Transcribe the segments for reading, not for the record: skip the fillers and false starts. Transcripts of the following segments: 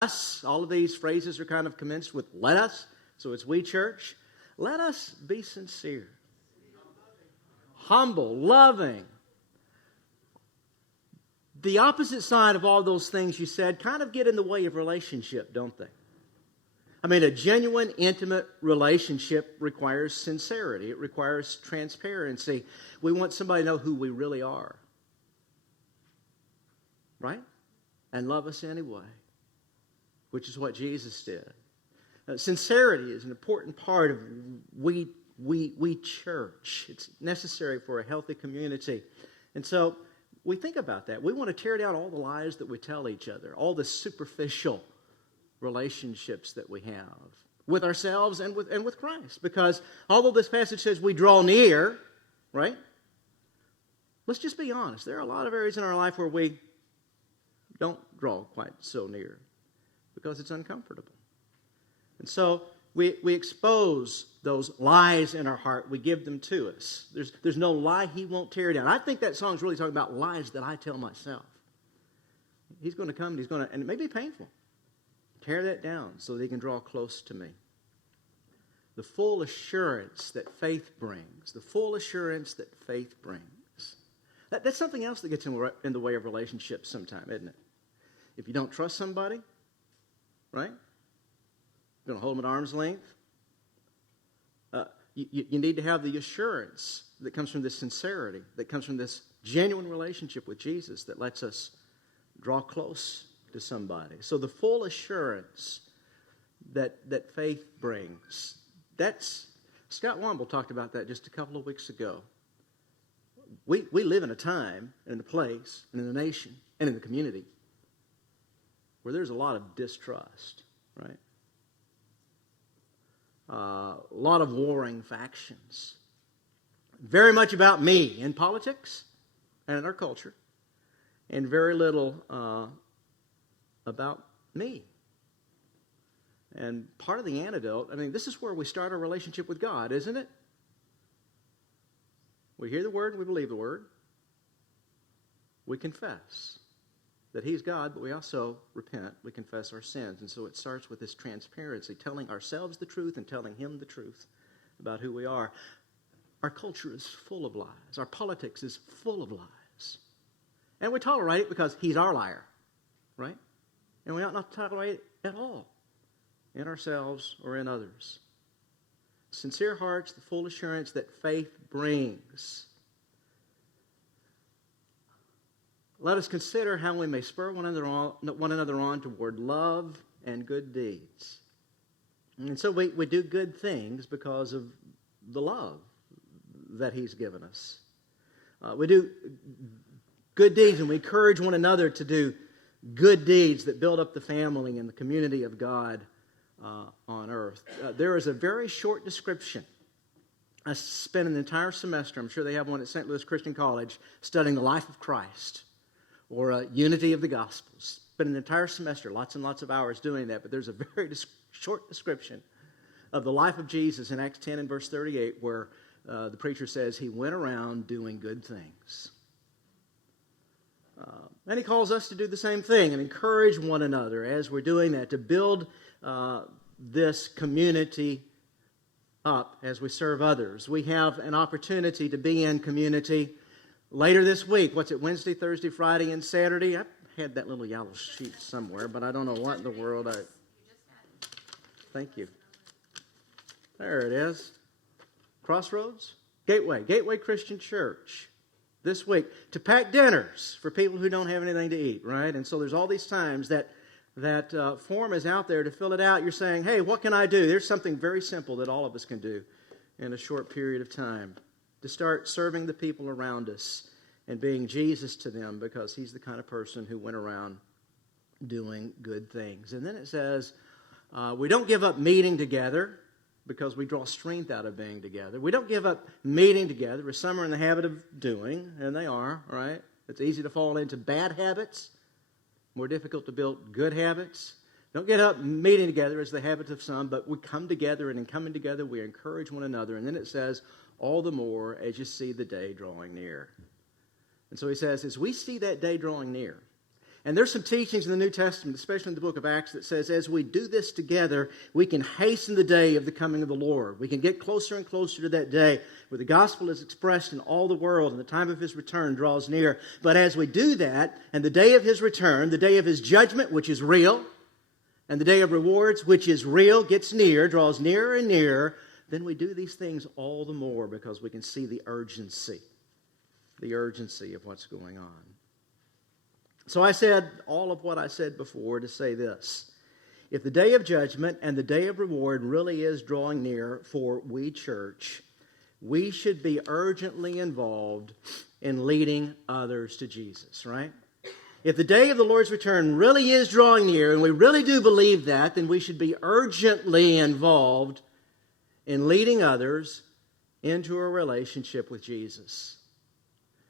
us. All of these phrases are kind of commenced with let us. So it's we church. Let us be sincere, humble, loving. The opposite side of all those things you said kind of get in the way of relationship, don't they? I mean, a genuine, intimate relationship requires sincerity. It requires transparency. We want somebody to know who we really are, right? And love us anyway, which is what Jesus did. Sincerity is an important part of we church. It's necessary for a healthy community. And so we think about that. We want to tear down all the lies that we tell each other, all the superficial relationships that we have with ourselves and with Christ. Because although this passage says we draw near, right? Let's just be honest. There are a lot of areas in our life where we don't draw quite so near because it's uncomfortable. And so we expose those lies in our heart. We give them to us. There's no lie he won't tear down. I think that song's really talking about lies that I tell myself. He's going to come and it may be painful. Tear that down so that he can draw close to me. The full assurance that faith brings. The full assurance that faith brings. That's something else that gets in the way of relationships sometimes, isn't it? If you don't trust somebody, right? You're going to hold them at arm's length. You need to have the assurance that comes from this sincerity, that comes from this genuine relationship with Jesus that lets us draw close to somebody. So the full assurance that faith brings. Scott Womble talked about that just a couple of weeks ago. We live in a time and in a place and in a nation and in the community where there's a lot of distrust, right? A lot of warring factions. Very much about me in politics and in our culture, and very little about me. And part of the antidote, this is where we start our relationship with God, isn't it? We hear the word and we believe the word. We confess that he's God, but we also repent. We confess our sins. And so it starts with this transparency, telling ourselves the truth and telling him the truth about who we are. Our culture is full of lies. Our politics is full of lies. And we tolerate it because he's our liar, right? And we ought not tolerate it at all in ourselves or in others. Sincere hearts, the full assurance that faith brings. Let us consider how we may spur one another on toward love and good deeds. And so we do good things because of the love that he's given us. We do good deeds and we encourage one another to do good deeds that build up the family and the community of God on earth. There is a very short description. I spent an entire semester, I'm sure they have one at St. Louis Christian College, studying the life of Christ or unity of the Gospels. Spent an entire semester, lots and lots of hours doing that, but there's a very short description of the life of Jesus in Acts 10 and verse 38 where the preacher says he went around doing good things. And he calls us to do the same thing and encourage one another as we're doing that, to build this community up as we serve others. We have an opportunity to be in community later this week. What's it, Wednesday, Thursday, Friday, and Saturday? I had that little yellow sheet somewhere, but I don't know what in the world. Thank you. There it is. Crossroads? Gateway Christian Church. This week, to pack dinners for people who don't have anything to eat, right? And so there's all these times that form is out there to fill it out. You're saying, hey, what can I do? There's something very simple that all of us can do in a short period of time to start serving the people around us and being Jesus to them, because he's the kind of person who went around doing good things. And then it says, we don't give up meeting together because we draw strength out of being together. We don't give up meeting together, as some are in the habit of doing, and they are, right? It's easy to fall into bad habits, more difficult to build good habits. Don't get up meeting together as the habit of some, but we come together, and in coming together, we encourage one another. And then it says, all the more as you see the day drawing near. And so he says, as we see that day drawing near, And there's some teachings in the New Testament, especially in the book of Acts, that says as we do this together, we can hasten the day of the coming of the Lord. We can get closer and closer to that day where the gospel is expressed in all the world and the time of His return draws near. But as we do that, and the day of His return, the day of His judgment, which is real, and the day of rewards, which is real, gets near, draws nearer and nearer, then we do these things all the more because we can see the urgency of what's going on. So I said all of what I said before to say this. If the day of judgment and the day of reward really is drawing near for we church, we should be urgently involved in leading others to Jesus, right? If the day of the Lord's return really is drawing near, and we really do believe that, then we should be urgently involved in leading others into a relationship with Jesus.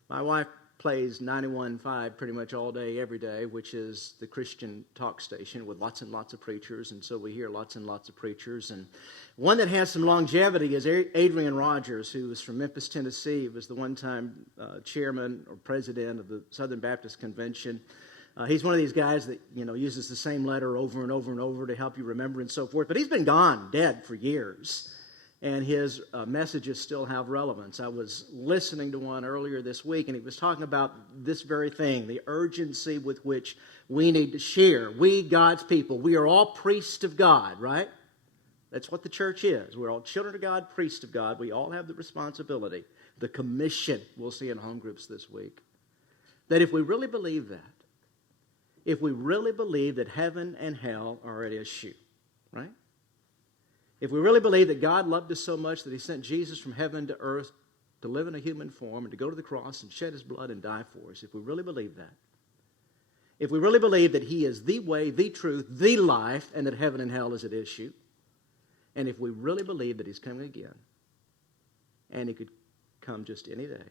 My wife plays 91.5 pretty much all day, every day, which is the Christian talk station with lots and lots of preachers, and so we hear lots and lots of preachers. And one that has some longevity is Adrian Rogers, who was from Memphis, Tennessee. He was the one-time chairman or president of the Southern Baptist Convention. He's one of these guys that, uses the same letter over and over and over to help you remember and so forth. But he's been dead for years. And his messages still have relevance. I was listening to one earlier this week, and he was talking about this very thing, the urgency with which we need to share. We, God's people, we are all priests of God, right? That's what the church is. We're all children of God, priests of God. We all have the responsibility, the commission we'll see in home groups this week, that if we really believe that, if we really believe that heaven and hell are at issue, right? If we really believe that God loved us so much that He sent Jesus from heaven to earth to live in a human form and to go to the cross and shed His blood and die for us, if we really believe that, if we really believe that He is the way, the truth, the life, and that heaven and hell is at issue, and if we really believe that He's coming again, and He could come just any day,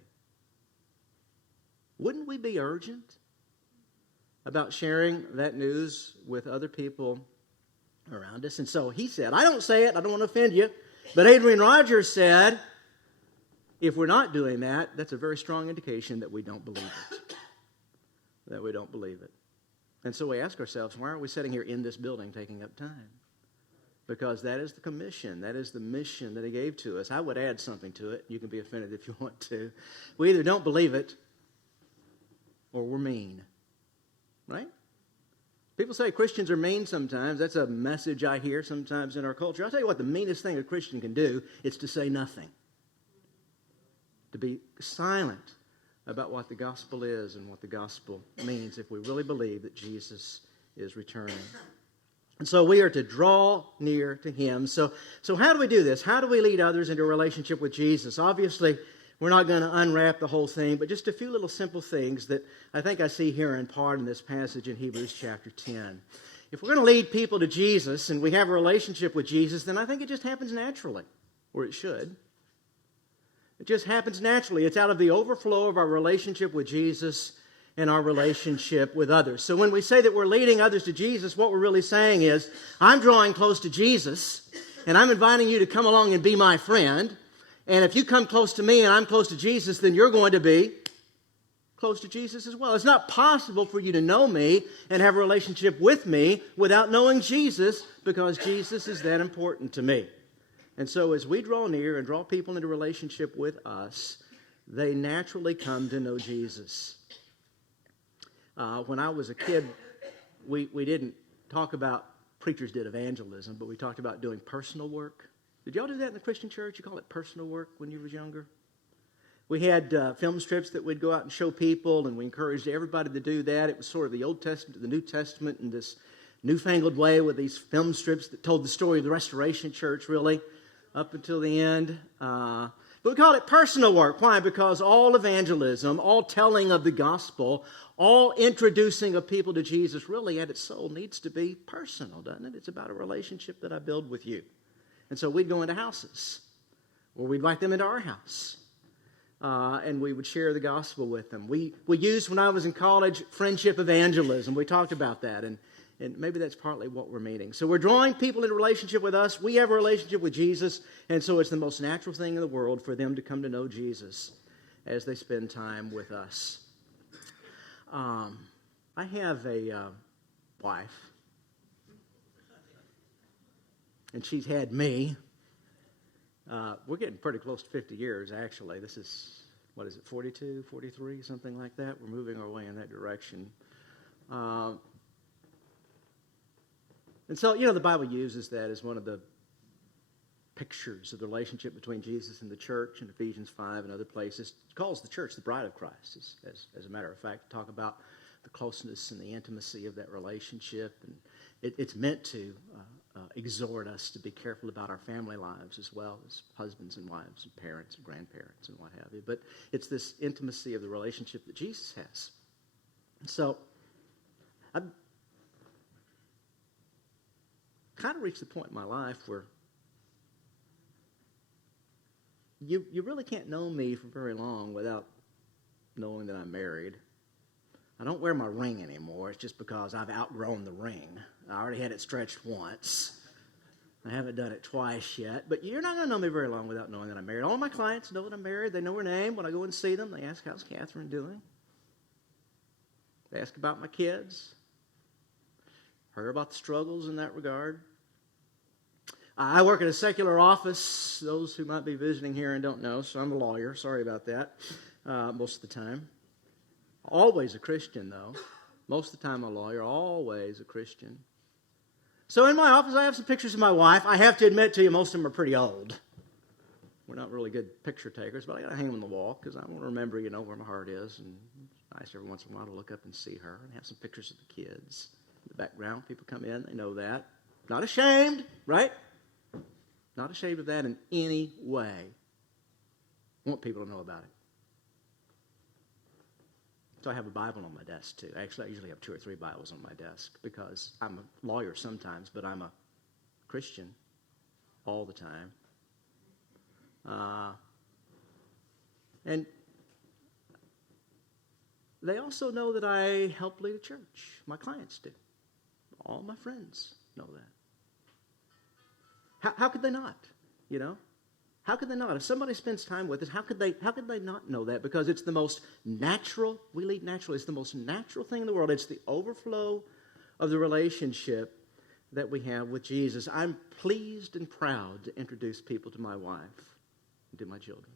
wouldn't we be urgent about sharing that news with other people around us? And so he said, I don't say it, I don't want to offend you, but Adrian Rogers said, if we're not doing that, that's a very strong indication that we don't believe it. That we don't believe it. And so we ask ourselves, why aren't we sitting here in this building taking up time? Because that is the commission, that is the mission that He gave to us. I would add something to it. You can be offended if you want to. We either don't believe it or we're mean. Right? People say Christians are mean sometimes. That's a message I hear sometimes in our culture. I'll tell you what, the meanest thing a Christian can do is to say nothing. To be silent about what the gospel is and what the gospel means if we really believe that Jesus is returning. And so we are to draw near to Him. So how do we do this? How do we lead others into a relationship with Jesus? Obviously, we're not going to unwrap the whole thing, but just a few little simple things that I think I see here in part in this passage in Hebrews chapter 10. If we're going to lead people to Jesus and we have a relationship with Jesus, then I think it just happens naturally, or it should. It just happens naturally. It's out of the overflow of our relationship with Jesus and our relationship with others. So when we say that we're leading others to Jesus, what we're really saying is, I'm drawing close to Jesus, and I'm inviting you to come along and be my friend. And if you come close to me and I'm close to Jesus, then you're going to be close to Jesus as well. It's not possible for you to know me and have a relationship with me without knowing Jesus, because Jesus is that important to me. And so as we draw near and draw people into relationship with us, they naturally come to know Jesus. When I was a kid, we didn't talk about, preachers did evangelism, but we talked about doing personal work. Did y'all do that in the Christian church? You call it personal work when you was younger? We had film strips that we'd go out and show people, and we encouraged everybody to do that. It was sort of the Old Testament to the New Testament in this newfangled way with these film strips that told the story of the Restoration Church, really, up until the end. But we called it personal work. Why? Because all evangelism, all telling of the gospel, all introducing of people to Jesus really at its soul needs to be personal, doesn't it? It's about a relationship that I build with you. And so we'd go into houses, or we'd invite them into our house, and we would share the gospel with them. We used, when I was in college, friendship evangelism. We talked about that, and maybe that's partly what we're meaning. So we're drawing people into relationship with us. We have a relationship with Jesus, and so it's the most natural thing in the world for them to come to know Jesus as they spend time with us. I have a wife, and she's had me. We're getting pretty close to 50 years, actually. This is, 42, 43, something like that? We're moving our way in that direction. And so, the Bible uses that as one of the pictures of the relationship between Jesus and the church in Ephesians 5 and other places. It calls the church the bride of Christ, as a matter of fact, to talk about the closeness and the intimacy of that relationship. And it's meant to exhort us to be careful about our family lives as well as husbands and wives and parents and grandparents and what have you. But it's this intimacy of the relationship that Jesus has. So I've kind of reached the point in my life where you really can't know me for very long without knowing that I'm married. I don't wear my ring anymore. It's just because I've outgrown the ring. I already had it stretched once. I haven't done it twice yet. But you're not going to know me very long without knowing that I'm married. All my clients know that I'm married. They know her name. When I go and see them, they ask, how's Catherine doing? They ask about my kids. Heard about the struggles in that regard. I work in a secular office, those who might be visiting here and don't know, so I'm a lawyer. Sorry about that most of the time. Always a Christian, though. Most of the time a lawyer, always a Christian. So in my office, I have some pictures of my wife. I have to admit to you, most of them are pretty old. We're not really good picture takers, but I got to hang them on the wall because I want to remember, where my heart is. And it's nice every once in a while to look up and see her and have some pictures of the kids. In the background, people come in, they know that. Not ashamed, right? Not ashamed of that in any way. I want people to know about it. So I have a Bible on my desk, too. Actually, I usually have 2 or 3 Bibles on my desk because I'm a lawyer sometimes, but I'm a Christian all the time. And they also know that I help lead a church. My clients do. All my friends know that. How could they not? How could they not? If somebody spends time with us, how could they not know that? Because it's the most natural. We lead naturally. It's the most natural thing in the world. It's the overflow of the relationship that we have with Jesus. I'm pleased and proud to introduce people to my wife and to my children.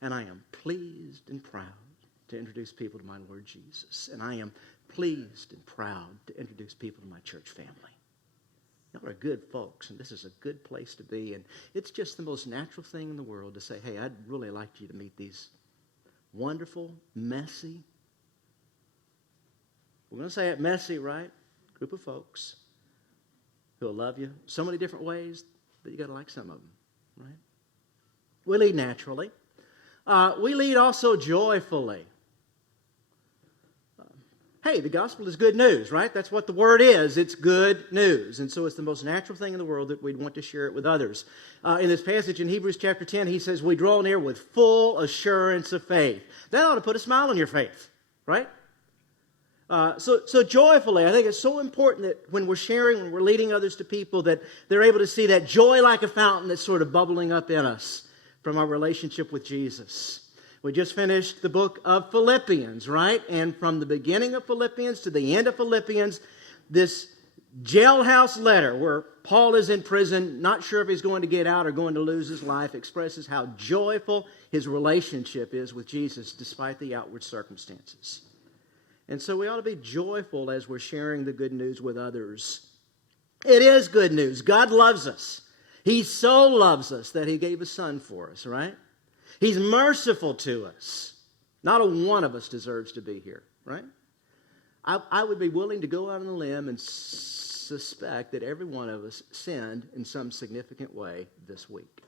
And I am pleased and proud to introduce people to my Lord Jesus. And I am pleased and proud to introduce people to my church family. Y'all are good folks, and this is a good place to be. And it's just the most natural thing in the world to say, hey, I'd really like you to meet these wonderful, messy, we're going to say it messy, right? Group of folks who will love you so many different ways that you got to like some of them, right? We lead naturally. We lead also joyfully. Hey, the gospel is good news, right? That's what the word is. It's good news. And so it's the most natural thing in the world that we'd want to share it with others. In this passage in Hebrews chapter 10, he says, we draw near with full assurance of faith. That ought to put a smile on your face, right? So joyfully, I think it's so important that when we're sharing, when we're leading others to people, that they're able to see that joy like a fountain that's sort of bubbling up in us from our relationship with Jesus. We just finished the book of Philippians, right? And from the beginning of Philippians to the end of Philippians, this jailhouse letter where Paul is in prison, not sure if he's going to get out or going to lose his life, expresses how joyful his relationship is with Jesus despite the outward circumstances. And so we ought to be joyful as we're sharing the good news with others. It is good news. God loves us. He so loves us that he gave his son for us, right? He's merciful to us. Not a one of us deserves to be here, right? I would be willing to go out on a limb and suspect that every one of us sinned in some significant way this week.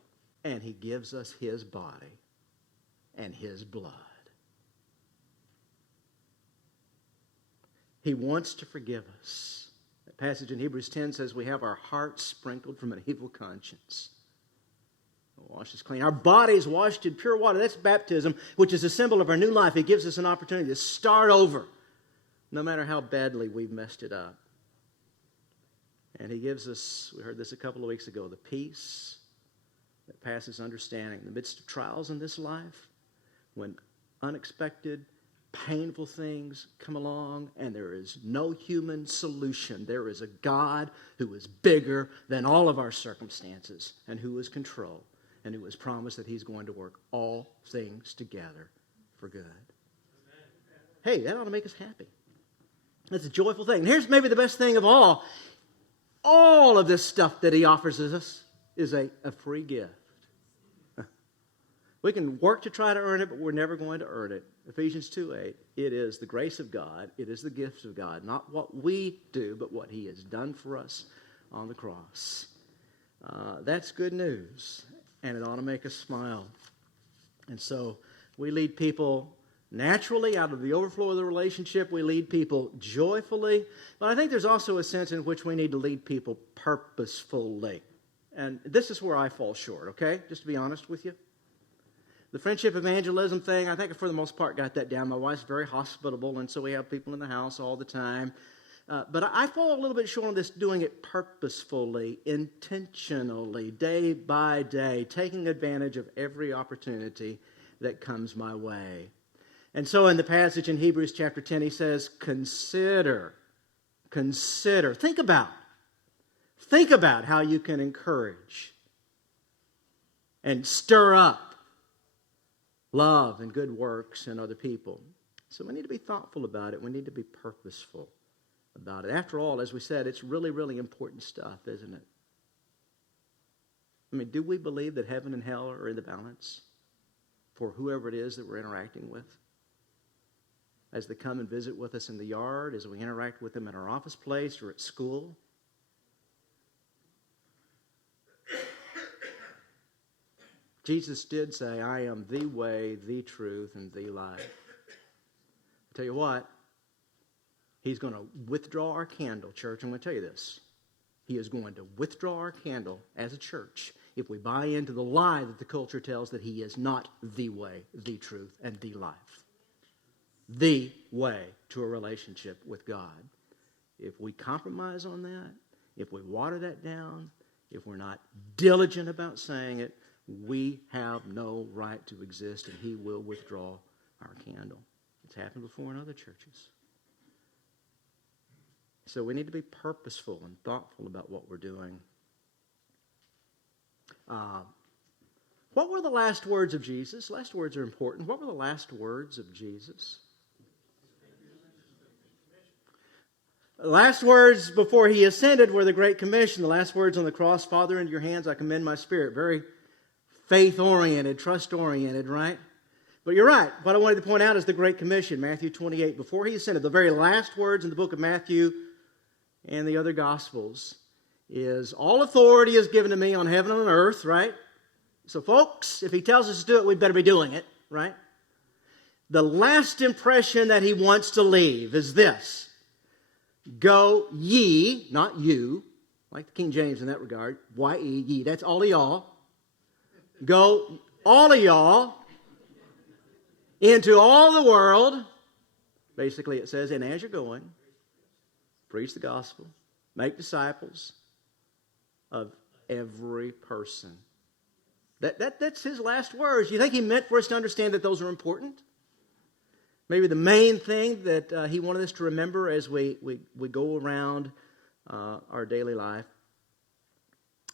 And he gives us his body and his blood. He wants to forgive us. That passage in Hebrews 10 says we have our hearts sprinkled from an evil conscience. Wash us clean. Our bodies washed in pure water. That's baptism, which is a symbol of our new life. It gives us an opportunity to start over, no matter how badly we've messed it up. And he gives us, we heard this a couple of weeks ago, the peace that passes understanding. In the midst of trials in this life, when unexpected painful things come along, and there is no human solution. There is a God who is bigger than all of our circumstances and who is control and who has promised that he's going to work all things together for good. Hey, that ought to make us happy. That's a joyful thing. And here's maybe the best thing of all. All of this stuff that he offers us is a free gift. We can work to try to earn it, but we're never going to earn it. Ephesians 2:8, it is the grace of God, it is the gift of God, not what we do, but what he has done for us on the cross. That's good news, and it ought to make us smile. And so we lead people naturally out of the overflow of the relationship. We lead people joyfully, but I think there's also a sense in which we need to lead people purposefully. And this is where I fall short, okay? Just to be honest with you. The friendship evangelism thing, I think for the most part got that down. My wife's very hospitable, and so we have people in the house all the time. But I fall a little bit short on this, doing it purposefully, intentionally, day by day, taking advantage of every opportunity that comes my way. And so in the passage in Hebrews chapter 10, he says, consider, think about how you can encourage and stir up love and good works in other people. So we need to be thoughtful about it. We need to be purposeful about it. After all, as we said, it's really, really important stuff, isn't it? I mean, do we believe that heaven and hell are in the balance for whoever it is that we're interacting with? As they come and visit with us in the yard, as we interact with them in our office place or at school? Jesus did say, I am the way, the truth, and the life. I tell you what, he's going to withdraw our candle, church. I'm going to tell you this. He is going to withdraw our candle as a church if we buy into the lie that the culture tells that he is not the way, the truth, and the life. The way to a relationship with God. If we compromise on that, if we water that down, if we're not diligent about saying it, we have no right to exist, and he will withdraw our candle. It's happened before in other churches. So we need to be purposeful and thoughtful about what we're doing. What were the last words of Jesus? Last words are important. What were the last words of Jesus? The last words before he ascended were the Great Commission. The last words on the cross, Father, into your hands I commend my spirit. Very faith-oriented, trust-oriented, right? But you're right. What I wanted to point out is the Great Commission, Matthew 28. Before he ascended, the very last words in the book of Matthew and the other Gospels is, all authority is given to me on heaven and on earth, right? So folks, if he tells us to do it, we better be doing it, right? The last impression that he wants to leave is this. Go ye, not you, like the King James in that regard, Y-E, ye, that's all of y'all. Go, all of y'all, into all the world. Basically it says, and as you're going, preach the gospel, make disciples of every person. That's his last words. You think he meant for us to understand that those are important? Maybe the main thing that he wanted us to remember as we go around our daily life.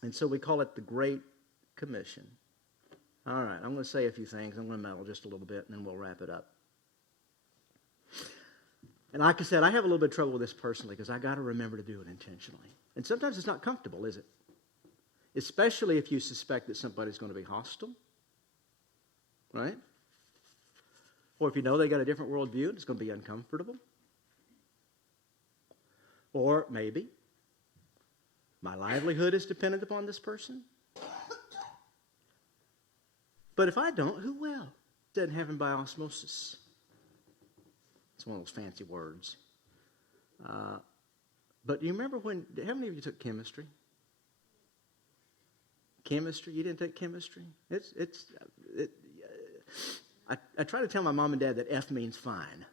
And so we call it the Great Commission. All right, I'm going to say a few things. I'm going to meddle just a little bit, and then we'll wrap it up. And like I said, I have a little bit of trouble with this personally because I got to remember to do it intentionally. And sometimes it's not comfortable, is it? Especially if you suspect that somebody's going to be hostile, right? Or if you know they got a different worldview and it's going to be uncomfortable. Or maybe my livelihood is dependent upon this person. But if I don't, who will? It doesn't happen by osmosis. It's one of those fancy words. But do you remember how many of you took chemistry? Chemistry? You didn't take chemistry? I try to tell my mom and dad that F means fine.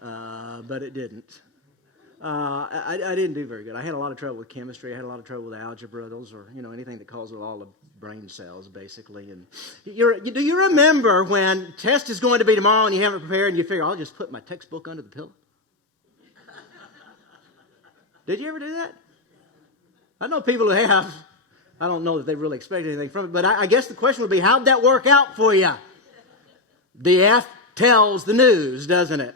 But it didn't. I didn't do very good. I had a lot of trouble with chemistry. I had a lot of trouble with algebra. Those are, anything that calls with all the brain cells, basically. And do you remember when test is going to be tomorrow and you haven't prepared and you figure, I'll just put my textbook under the pillow? Did you ever do that? I know people who have. I don't know that they really expect anything from it, but I guess the question would be, how'd that work out for you? The F tells the news, doesn't it?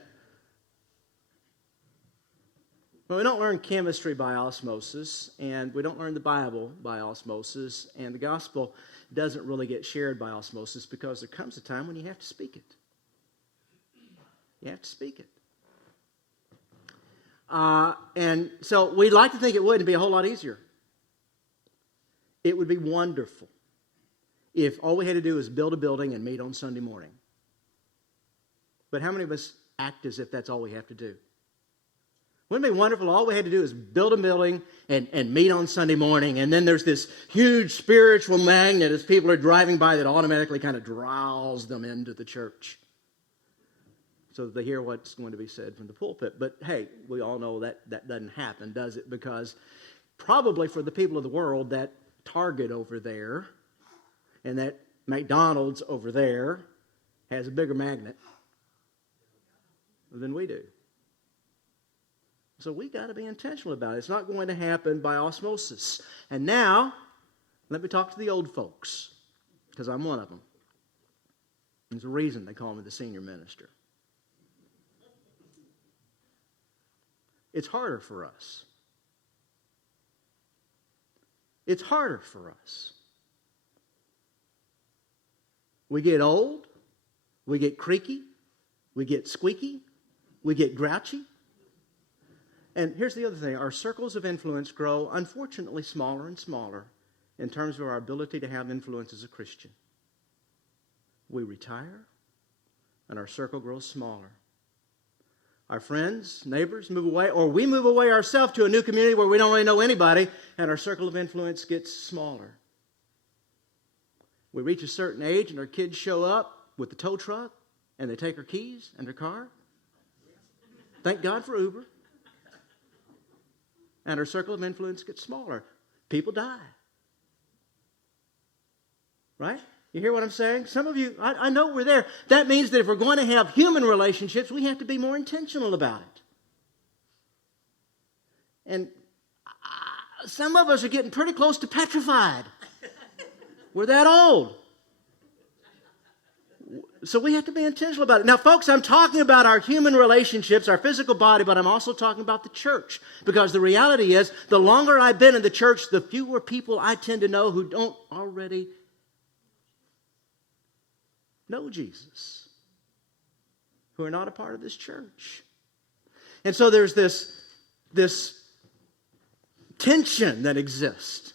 Well, we don't learn chemistry by osmosis, and we don't learn the Bible by osmosis, and the gospel doesn't really get shared by osmosis because there comes a time when you have to speak it. You have to speak it. And so we'd like to think it would be a whole lot easier. It would be wonderful if all we had to do was build a building and meet on Sunday morning. But how many of us act as if that's all we have to do? Wouldn't it be wonderful? All we had to do is build a building and meet on Sunday morning, and then there's this huge spiritual magnet as people are driving by that automatically kind of draws them into the church so that they hear what's going to be said from the pulpit. But hey, we all know that doesn't happen, does it? Because probably for the people of the world, that Target over there and that McDonald's over there has a bigger magnet than we do. So we got to be intentional about it. It's not going to happen by osmosis. And now, let me talk to the old folks, because I'm one of them. There's a reason they call me the senior minister. It's harder for us. It's harder for us. We get old, we get creaky, we get squeaky, we get grouchy. And here's the other thing. Our circles of influence grow, unfortunately, smaller and smaller in terms of our ability to have influence as a Christian. We retire, and our circle grows smaller. Our friends, neighbors move away, or we move away ourselves to a new community where we don't really know anybody, and our circle of influence gets smaller. We reach a certain age, and our kids show up with the tow truck, and they take our keys and our car. Thank God for Uber. And our circle of influence gets smaller. People die. Right? You hear what I'm saying? Some of you, I know we're there. That means that if we're going to have human relationships, we have to be more intentional about it. And some of us are getting pretty close to petrified. We're that old. So we have to be intentional about it. Now, folks, I'm talking about our human relationships, our physical body, but I'm also talking about the church. Because the reality is, the longer I've been in the church, the fewer people I tend to know who don't already know Jesus, who are not a part of this church. And so there's this tension that exists.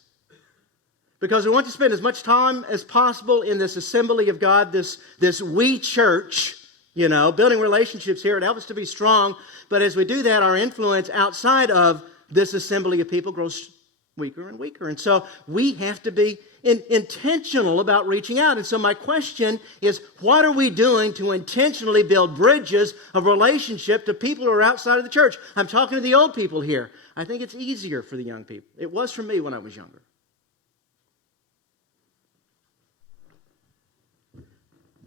Because we want to spend as much time as possible in this assembly of God, this we church, building relationships here. It helps us to be strong. But as we do that, our influence outside of this assembly of people grows weaker and weaker. And so we have to be intentional about reaching out. And so my question is, what are we doing to intentionally build bridges of relationship to people who are outside of the church? I'm talking to the old people here. I think it's easier for the young people. It was for me when I was younger.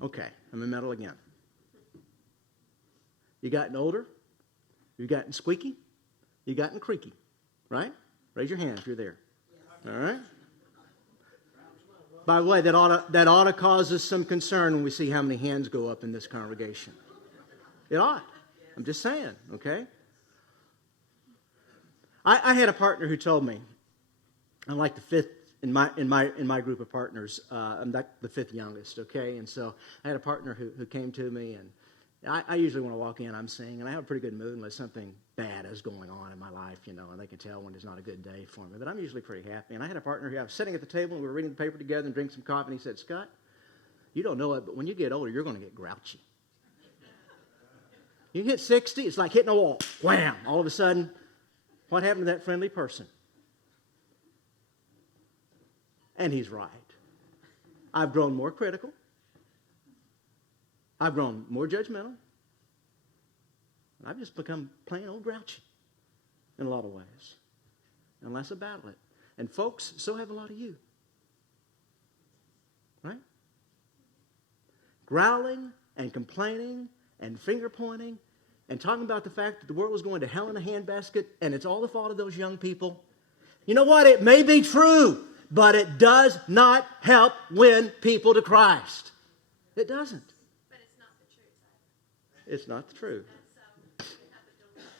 Okay, I'm in the middle again. You gotten older? You gotten squeaky? You gotten creaky? Right? Raise your hand if you're there. All right? By the way, that ought to cause us some concern when we see how many hands go up in this congregation. It ought. I'm just saying, okay? I had a partner who told me, I'm like the fifth in my group of partners. I'm like the fifth youngest, okay? And so I had a partner who came to me, and I usually when I walk in, I'm singing, and I have a pretty good mood unless something bad is going on in my life, and they can tell when it's not a good day for me. But I'm usually pretty happy. And I had a partner who I was sitting at the table, and we were reading the paper together and drinking some coffee, and he said, Scott, you don't know it, but when you get older, you're going to get grouchy. You hit 60, it's like hitting a wall. Wham! All of a sudden, what happened to that friendly person? And he's right. I've grown more critical. I've grown more judgmental. I've just become plain old grouchy. in a lot of ways, and less about it. And folks, so have a lot of you. Right? Growling and complaining and finger pointing and talking about the fact that the world is going to hell in a handbasket and it's all the fault of those young people. You know what? It may be true, but it does not help win people to Christ. It doesn't. But it's not the truth either. It's not the truth. And so we have to deal with it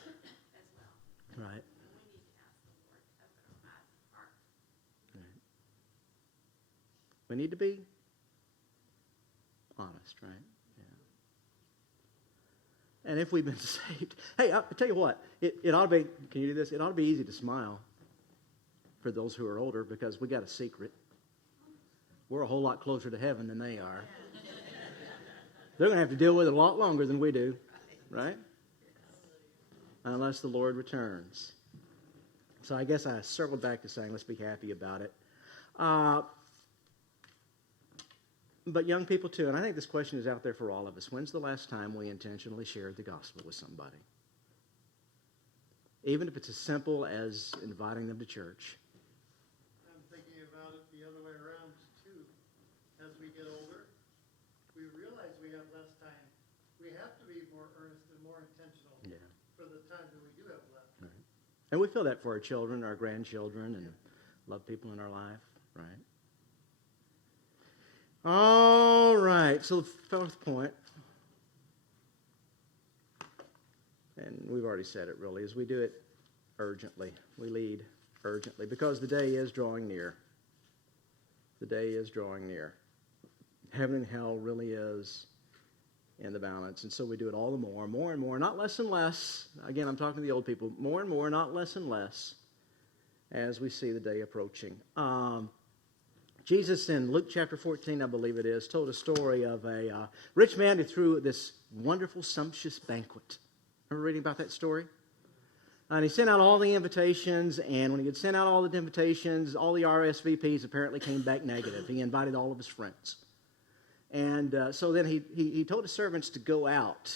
as well. Right. And we need to ask the Lord to open our eyes and heart. Right. We need to be honest, right? Yeah. And if we've been saved, hey, I'll tell you what, it ought to be, can you do this? It ought to be easy to smile for those who are older because we got a secret. We're a whole lot closer to heaven than they are. They're going to have to deal with it a lot longer than we do, right? Unless the Lord returns. So I guess I circled back to saying let's be happy about it. But young people too, and I think this question is out there for all of us. When's the last time we intentionally shared the gospel with somebody? Even if it's as simple as inviting them to church. I'm thinking about it the other way around too. As we get older, we realize we have less time. We have to be more earnest and more intentional for the time that we do have left. Right. And we feel that for our children, our grandchildren, and love people in our life, right? All right, so the fourth point, and we've already said it really, is we do it urgently. We lead urgently because the day is drawing near. The day is drawing near. Heaven and hell really is in the balance, and so we do it all the more and more, not less and less. Again, I'm talking to the old people. More and more, not less and less, as we see the day approaching. Jesus in Luke chapter 14, I believe it is, told a story of a rich man who threw this wonderful, sumptuous banquet. Remember reading about that story? And he sent out all the invitations, and when he had sent out all the invitations, all the RSVPs apparently came back negative. He invited all of his friends. And so then he told his servants to go out,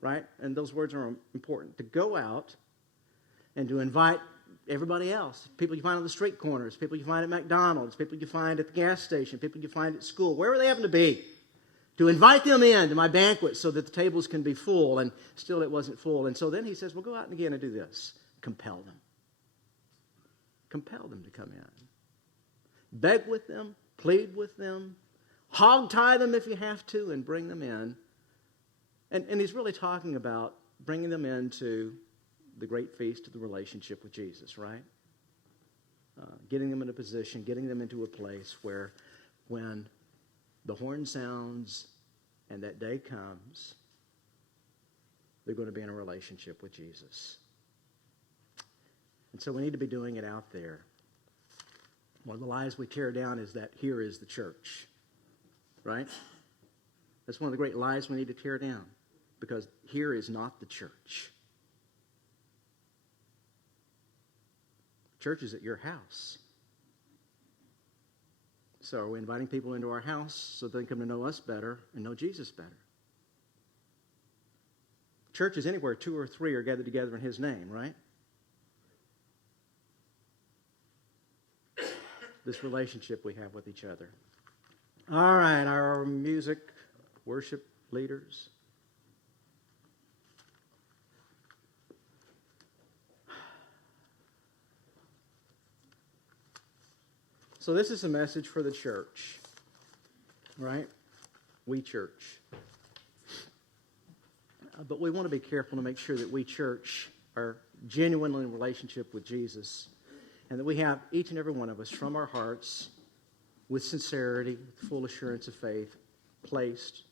right? And those words are important. To go out and to invite everybody else. People you find on the street corners, people you find at McDonald's, people you find at the gas station, people you find at school, wherever they happen to be. To invite them in to my banquet so that the tables can be full. And still it wasn't full. And so then he says, well, go out and again and do this. Compel them. Compel them to come in. Beg with them. Plead with them. Hog tie them if you have to and bring them in. And he's really talking about bringing them into the great feast of the relationship with Jesus, right? Getting them in a position, getting them into a place where when the horn sounds and that day comes, they're going to be in a relationship with Jesus. And so we need to be doing it out there. One of the lies we tear down is that here is the church, right? That's one of the great lies we need to tear down because here is not the church. Church is at your house. So are we inviting people into our house so they can come to know us better and know Jesus better? Church is anywhere 2 or 3 are gathered together in His name, right? This relationship we have with each other. All right, our music worship leaders. So this is a message for the church, right? We church. But we want to be careful to make sure that we church are genuinely in relationship with Jesus and that we have each and every one of us from our hearts with sincerity, with full assurance of faith, placed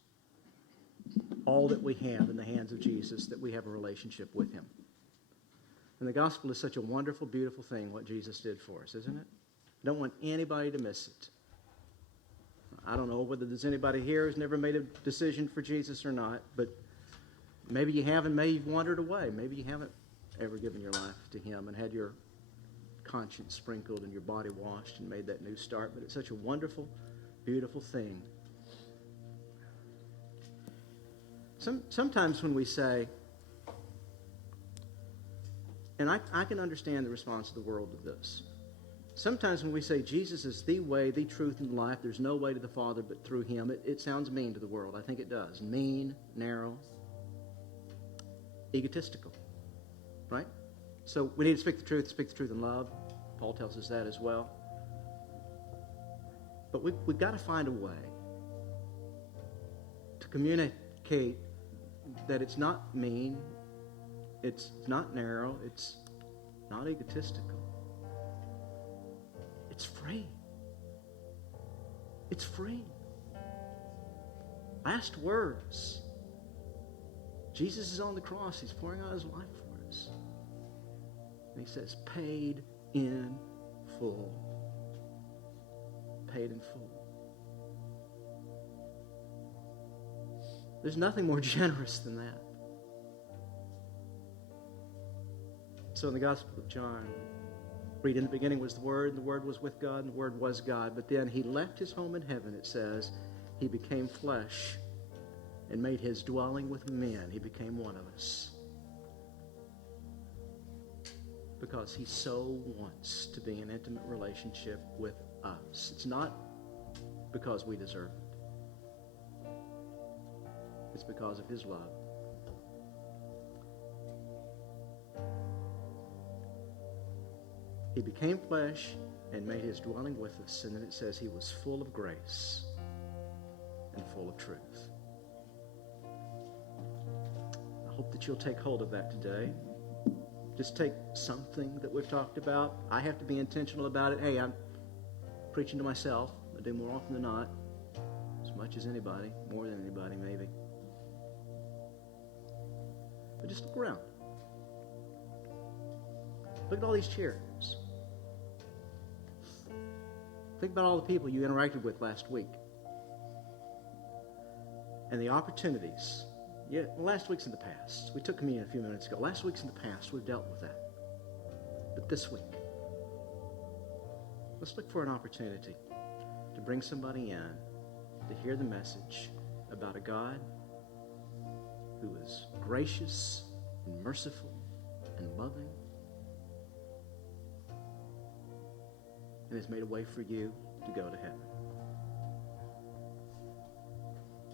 all that we have in the hands of Jesus, that we have a relationship with Him. And the gospel is such a wonderful, beautiful thing, what Jesus did for us, isn't it? Don't want anybody to miss it. I don't know whether there's anybody here who's never made a decision for Jesus or not, but maybe you have and maybe you've wandered away. Maybe you haven't ever given your life to Him and had your conscience sprinkled and your body washed and made that new start. But it's such a wonderful, beautiful thing. Sometimes when we say, And I can understand the response of the world to this. Sometimes when we say Jesus is the way, the truth, and the life, there's no way to the Father but through him, it sounds mean to the world. I think it does. Mean, narrow, egotistical, right? So we need to speak the truth in love. Paul tells us that as well. But we've got to find a way to communicate that it's not mean, it's not narrow, it's not egotistical. It's free. It's free. Last words. Jesus is on the cross. He's pouring out his life for us. And he says, paid in full. Paid in full. There's nothing more generous than that. So in the Gospel of John, read, in the beginning was the Word, and the Word was with God, and the Word was God. But then he left his home in heaven, it says. He became flesh and made his dwelling with men. He became one of us. Because he so wants to be in intimate relationship with us. It's not because we deserve it. It's because of his love. He became flesh and made his dwelling with us. And then it says he was full of grace and full of truth. I hope that you'll take hold of that today. Just take something that we've talked about. I have to be intentional about it. Hey, I'm preaching to myself. I do more often than not. As much as anybody. More than anybody, maybe. But just look around. Look at all these chairs. Think about all the people you interacted with last week. And the opportunities. Yeah, last week's in the past. We took communion a few minutes ago. Last week's in the past. We've dealt with that. But this week, let's look for an opportunity to bring somebody in to hear the message about a God who is gracious and merciful and loving and has made a way for you to go to heaven.